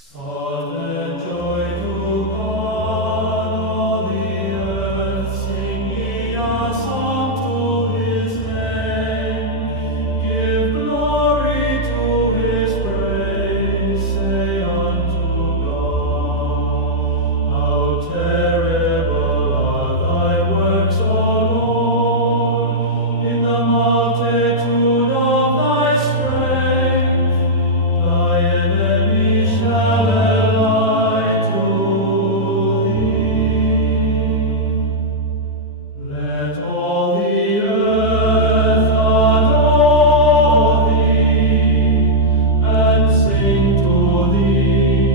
Solemn joy to God, all the earth, sing ye a song to His name. Give glory to His praise, say unto God. How terrible are Thy works, O Lord! In the multitude of Thy strength, Thy enemies shall ally to Thee. Let all the earth adore Thee, and sing to Thee.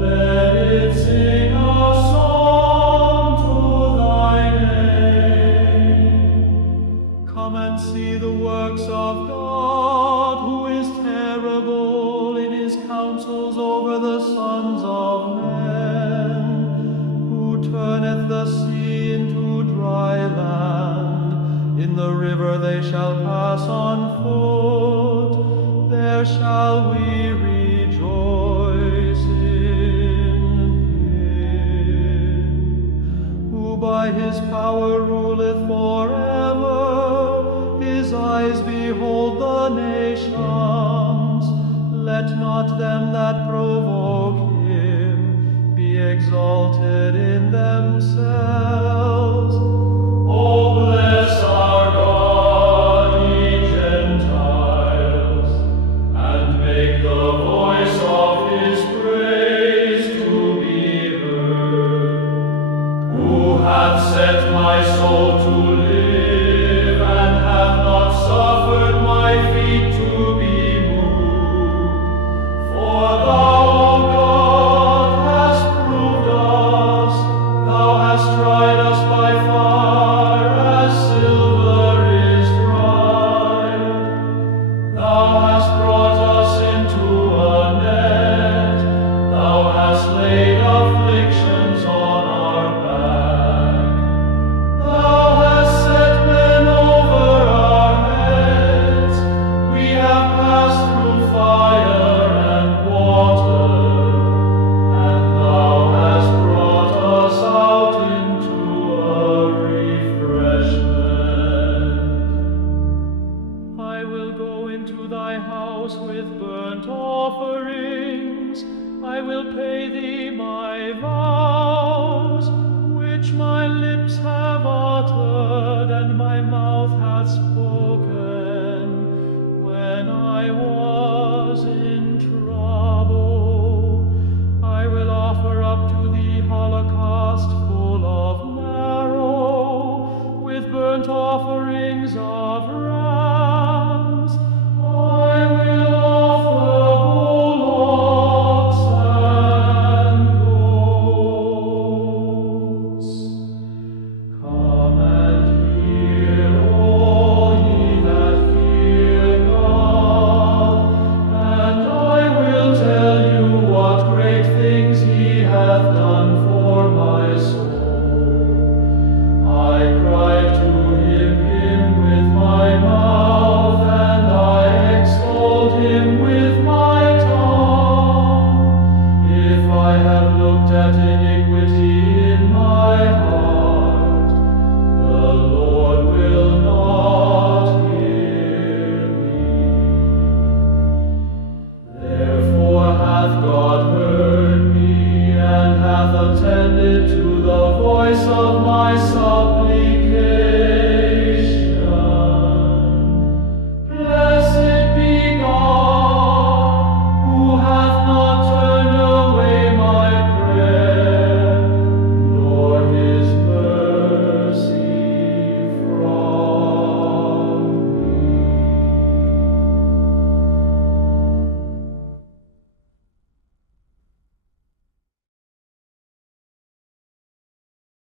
Let it sing a song to Thy name. Come and see the works of God, who is terrible in His counsels over the sons of men, who turneth the sea into dry land. In the river they shall pass on foot. There shall we rejoice in Him, who by His power ruleth forever. His eyes behold the nations. Let not them that provoke Him be exalted in themselves. O bless our God, ye Gentiles, and make the voice of His praise to be heard. Who hath set my soul to live, and hath not suffered my feet to be moved? For Thou, O God, hast proved us. Thou hast tried us by fire, as silver is tried. Thou hast brought us into a net. Thou hast laid afflictions on our back. Thou hast set men over our heads. We have passed through fire and water, and Thou hast brought us out into a refreshment. I will go into Thy house with burnt offerings. I will pay Thee my vows, which my lips have uttered and my mouth hath spoken, when I was in trouble. I will offer up to Thee holocaust full of marrow, with burnt offerings of rams. I will offer bullocks and goats. Come and hear, all ye that fear God, and I will tell you what great things He hath done for my soul. I cried to Him with my mouth, and I extolled Him with my tongue. If I have looked at Him